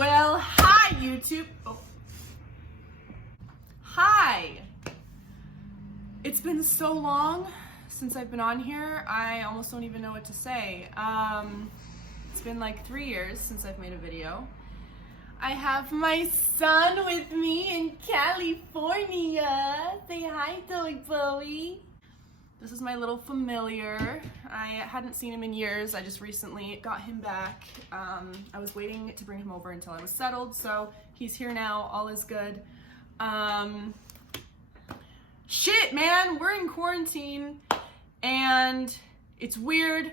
Well, hi YouTube. Oh. Hi. It's been so long since I've been on here, I almost don't even know what to say. It's been like 3 years since I've made a video. I have my son with me in California. Say hi, Dog Bowie. This is my little familiar. I hadn't seen him in years. I just recently got him back. I was waiting to bring him over until I was settled, so he's here now. All is good. Shit, man, we're in quarantine and it's weird.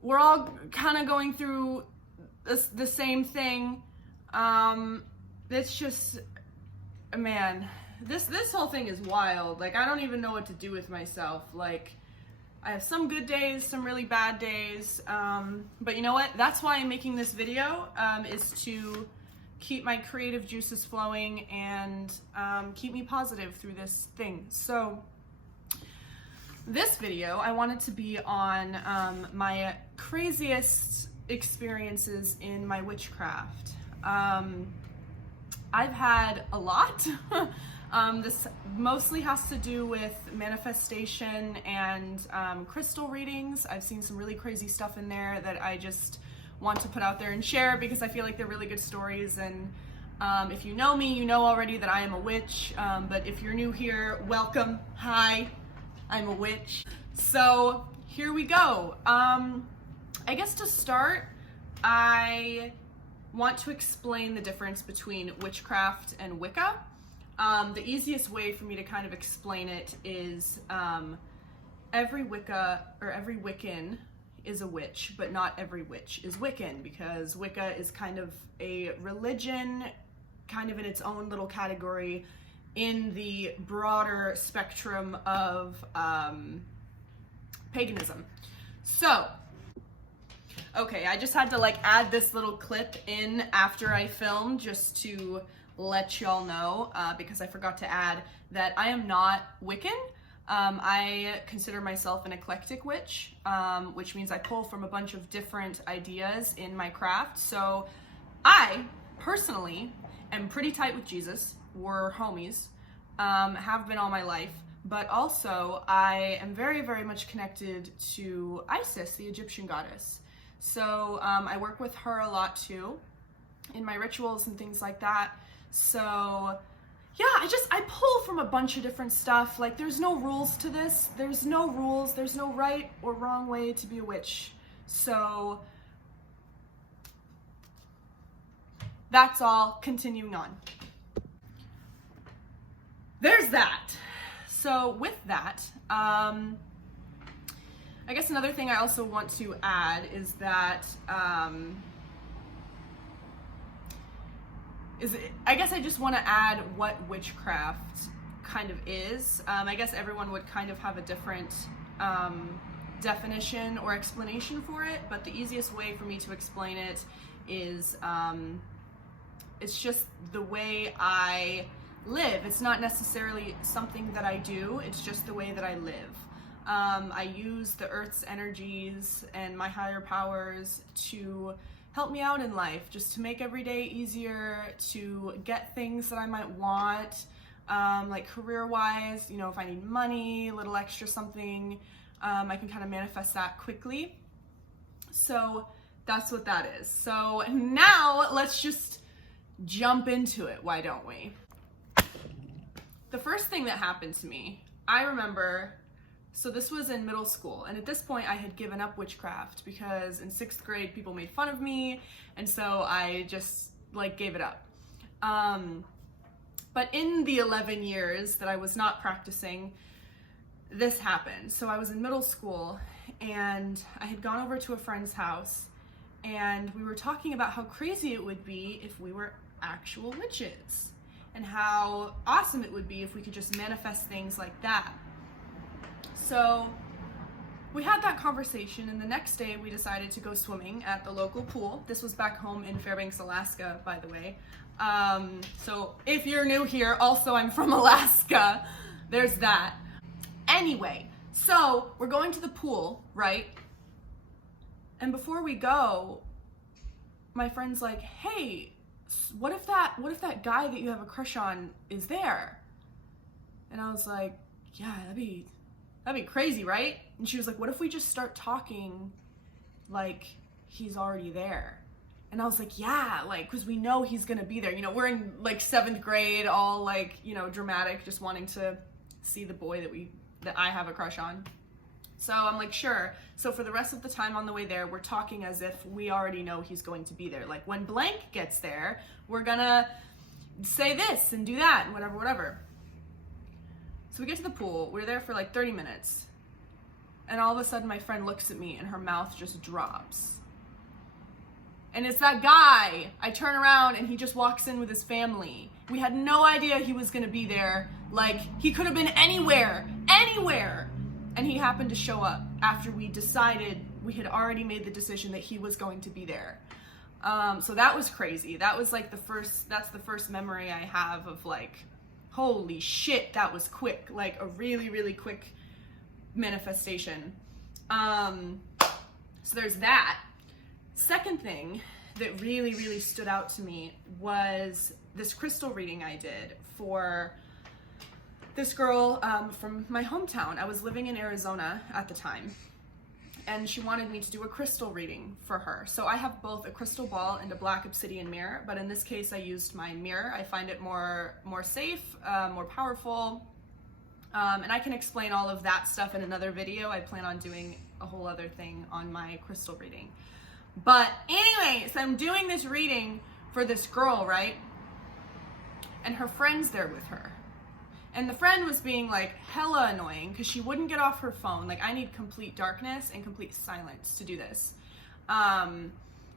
We're all kind of going through the same thing. It's just, man, this whole thing is wild. Like, I don't even know what to do with myself. Like, I have some good days, some really bad days. But you know what? That's why I'm making this video, is to keep my creative juices flowing and keep me positive through this thing. So this video, I wanted to be on my craziest experiences in my witchcraft. I've had a lot. This mostly has to do with manifestation and crystal readings. I've seen some really crazy stuff in there that I just want to put out there and share because I feel like they're really good stories. And if you know me, you know already that I am a witch. But if you're new here, welcome. Hi, I'm a witch. So here we go. I guess to start, I want to explain the difference between witchcraft and Wicca. The easiest way for me to kind of explain it is every Wicca or every Wiccan is a witch, but not every witch is Wiccan, because Wicca is kind of a religion, kind of in its own little category in the broader spectrum of paganism. So, okay, I just had to like add this little clip in after I filmed just to let y'all know, because I forgot to add that I am not Wiccan. I consider myself an eclectic witch, which means I pull from a bunch of different ideas in my craft. So I personally am pretty tight with Jesus. We're homies, have been all my life, but also I am very, very much connected to Isis, the Egyptian goddess. So I work with her a lot too in my rituals and things like that. So yeah, I pull from a bunch of different stuff. Like, there's no rules to this. There's no rules. There's no right or wrong way to be a witch. So that's all. Continuing on. There's that. So with that, I guess another thing I also want to add is that, I guess I just want to add what witchcraft kind of is. I guess everyone would kind of have a different definition or explanation for it, but the easiest way for me to explain it is it's just the way I live. It's not necessarily something that I do, it's just the way that I live. I use the earth's energies and my higher powers to help me out in life, just to make every day easier, to get things that I might want, like career-wise, you know, if I need money, a little extra something, I can kind of manifest that quickly. So that's what that is. So now let's just jump into it, why don't we? The first thing that happened to me, I remember, so this was in middle school, and at this point I had given up witchcraft because in 6th grade people made fun of me, and so I just like gave it up. But in the 11 years that I was not practicing, this happened. So I was in middle school and I had gone over to a friend's house and we were talking about how crazy it would be if we were actual witches and how awesome it would be if we could just manifest things like that. So we had that conversation, and the next day we decided to go swimming at the local pool. This was back home in Fairbanks, Alaska, by the way. So if you're new here, also I'm from Alaska. There's that. Anyway, so we're going to the pool, right? And before we go, my friend's like, hey, what if that guy that you have a crush on is there? And I was like, yeah, that'd be crazy, right? And she was like, what if we just start talking like he's already there? And I was like, yeah, like, because we know he's gonna be there. You know, we're in like 7th grade, all like, you know, dramatic, just wanting to see the boy that I have a crush on. So I'm like, sure. So for the rest of the time on the way there, we're talking as if we already know he's going to be there. Like, when blank gets there, we're gonna say this and do that and whatever. So we get to the pool. We're there for like 30 minutes. And all of a sudden my friend looks at me and her mouth just drops. And it's that guy. I turn around and he just walks in with his family. We had no idea he was gonna be there. Like, he could have been anywhere. And he happened to show up after we decided, we had already made the decision that he was going to be there. So that was crazy. That was like that's the first memory I have of like, holy shit, that was quick. Like a really, really quick manifestation. So there's that. Second thing that really, really stood out to me was this crystal reading I did for this girl from my hometown. I was living in Arizona at the time, and she wanted me to do a crystal reading for her. So I have both a crystal ball and a black obsidian mirror, but in this case I used my mirror. I find it more safe, more powerful, and I can explain all of that stuff in another video. I plan on doing a whole other thing on my crystal reading. But anyway, so I'm doing this reading for this girl, right? And her friend's there with her. And the friend was being like hella annoying because she wouldn't get off her phone. Like, I need complete darkness and complete silence to do this. And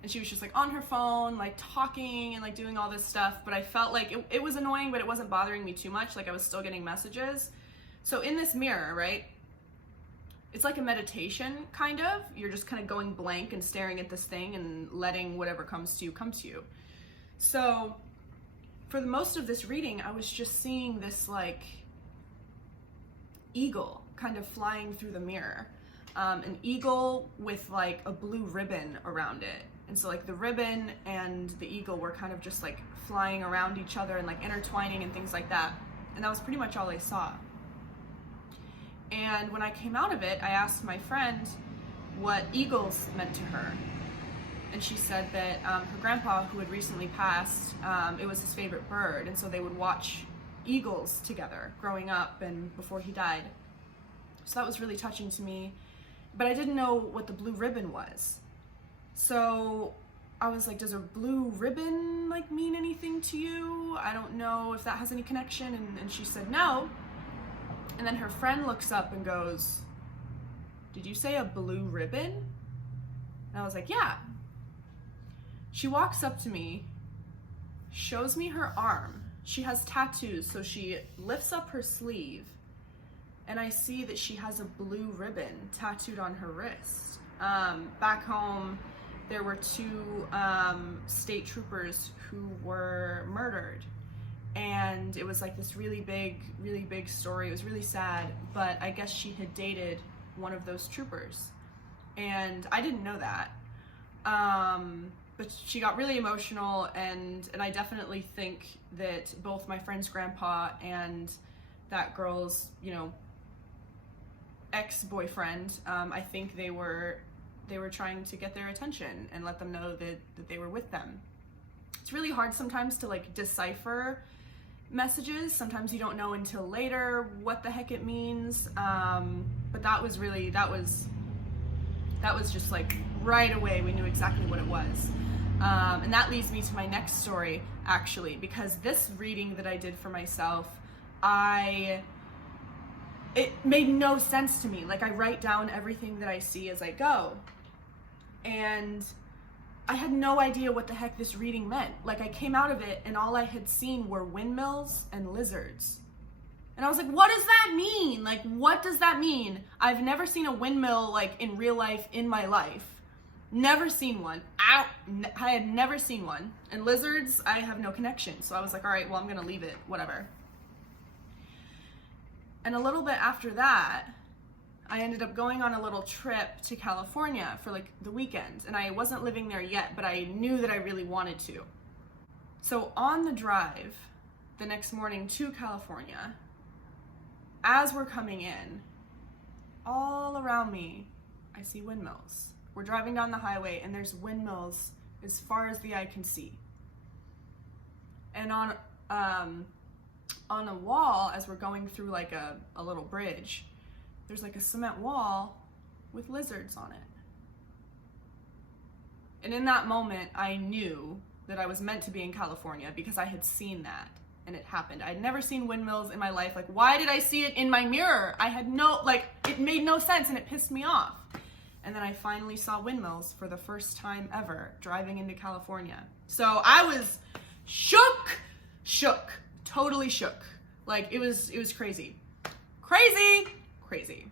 she was just like on her phone, like talking and like doing all this stuff. But I felt like it was annoying, but it wasn't bothering me too much. Like, I was still getting messages. So in this mirror, right? It's like a meditation, kind of. You're just kind of going blank and staring at this thing and letting whatever comes to you come to you. So for the most of this reading, I was just seeing this like eagle kind of flying through the mirror. An eagle with like a blue ribbon around it. And so like the ribbon and the eagle were kind of just like flying around each other and like intertwining and things like that. And that was pretty much all I saw. And when I came out of it, I asked my friend what eagles meant to her. And she said that her grandpa, who had recently passed, it was his favorite bird. And so they would watch eagles together growing up and before he died. So that was really touching to me. But I didn't know what the blue ribbon was. So I was like, does a blue ribbon like mean anything to you? I don't know if that has any connection. And she said no. And then her friend looks up and goes, did you say a blue ribbon? And I was like, yeah. She walks up to me, shows me her arm. She has tattoos, so she lifts up her sleeve, and I see that she has a blue ribbon tattooed on her wrist. Back home, there were 2 state troopers who were murdered. And it was like this really big story. It was really sad, but I guess she had dated one of those troopers. And I didn't know that. But she got really emotional, and I definitely think that both my friend's grandpa and that girl's, you know, ex-boyfriend, I think they were trying to get their attention and let them know that they were with them. It's really hard sometimes to like decipher messages. Sometimes you don't know until later what the heck it means. But that was just like right away we knew exactly what it was. And that leads me to my next story, actually, because this reading that I did for myself, it made no sense to me. Like, I write down everything that I see as I go, and I had no idea what the heck this reading meant. Like, I came out of it and all I had seen were windmills and lizards. And I was like, what does that mean? Like, what does that mean? I've never seen a windmill, like, in real life in my life. Never seen one. I had never seen one. And lizards, I have no connection. So I was like, all right, well, I'm gonna leave it, whatever. And a little bit after that, I ended up going on a little trip to California for like the weekend, and I wasn't living there yet, but I knew that I really wanted to. So on the drive the next morning to California, as we're coming in, all around me, I see windmills. We're driving down the highway and there's windmills as far as the eye can see. And on a wall, as we're going through like a little bridge, there's like a cement wall with lizards on it. And in that moment, I knew that I was meant to be in California because I had seen that and it happened. I'd never seen windmills in my life. Like, why did I see it in my mirror? I had it made no sense and it pissed me off. And then I finally saw windmills for the first time ever driving into California. So I was shook, totally shook. Like it was crazy. Crazy.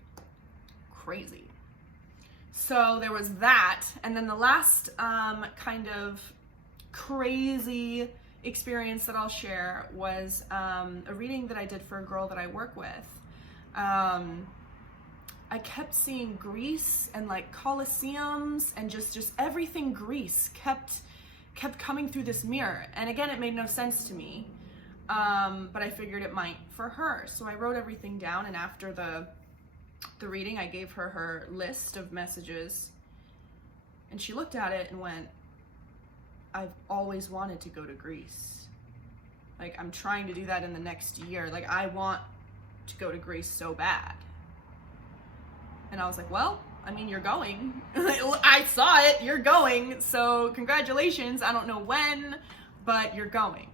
So there was that. And then the last kind of crazy experience that I'll share was a reading that I did for a girl that I work with. I kept seeing Greece and like Colosseums and just everything Greece kept coming through this mirror. And again, it made no sense to me, but I figured it might for her. So I wrote everything down, and after the reading, I gave her list of messages, and she looked at it and went, I've always wanted to go to Greece. Like, I'm trying to do that in the next year. Like, I want to go to Greece so bad. And I was like, well, I mean, you're going. I saw it, you're going. So congratulations. I don't know when, but you're going.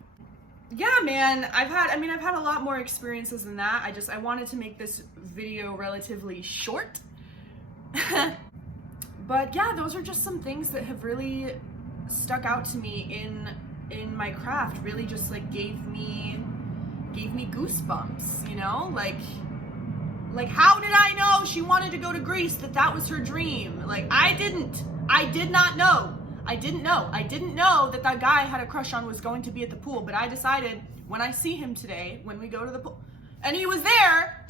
Yeah, man, I've had a lot more experiences than that. I wanted to make this video relatively short. But yeah, those are just some things that have really stuck out to me in my craft. Really just like gave me goosebumps, you know? Like, how did I know she wanted to go to Greece, that was her dream? Like, I did not know. I didn't know that guy I had a crush on was going to be at the pool, but I decided when I see him today, when we go to the pool, and he was there,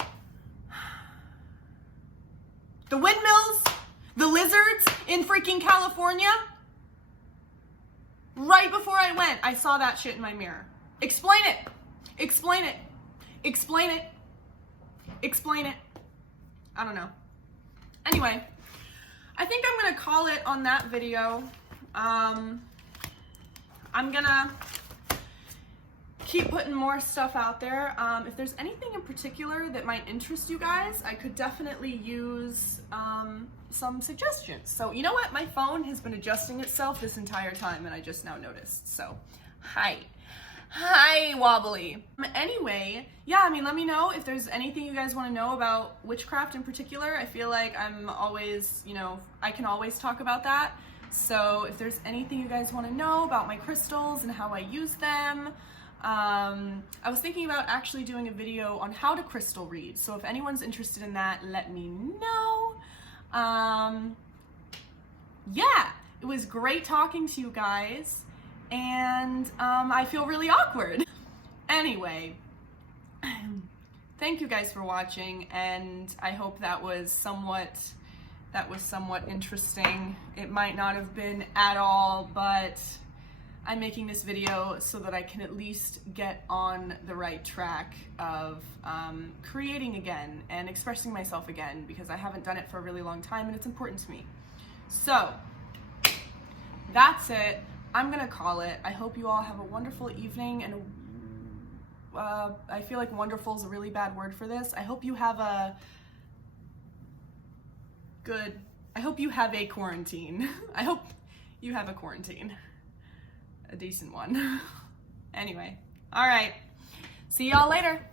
the windmills, the lizards in freaking California, right before I went, I saw that shit in my mirror. Explain it. I don't know. Anyway, I think I'm gonna call it on that video. I'm gonna keep putting more stuff out there. If there's anything in particular that might interest you guys, I could definitely use some suggestions. So you know what? My phone has been adjusting itself this entire time and I just now noticed. So, hi wobbly. Anyway, yeah, I mean, let me know if there's anything you guys want to know about witchcraft in particular. I feel like I'm always, I can always talk about that. So if there's anything you guys want to know about my crystals and how I use them, I was thinking about actually doing a video on how to crystal read. So if anyone's interested in that, let me know. Yeah, it was great talking to you guys. And I feel really awkward. Anyway, thank you guys for watching, and I hope that was somewhat interesting. It might not have been at all, but I'm making this video so that I can at least get on the right track of creating again and expressing myself again, because I haven't done it for a really long time and it's important to me. So that's it. I'm gonna call it. I hope you all have a wonderful evening, and I feel like wonderful is a really bad word for this. I hope you have a quarantine. I hope you have a quarantine. A decent one. Anyway, all right. See y'all later.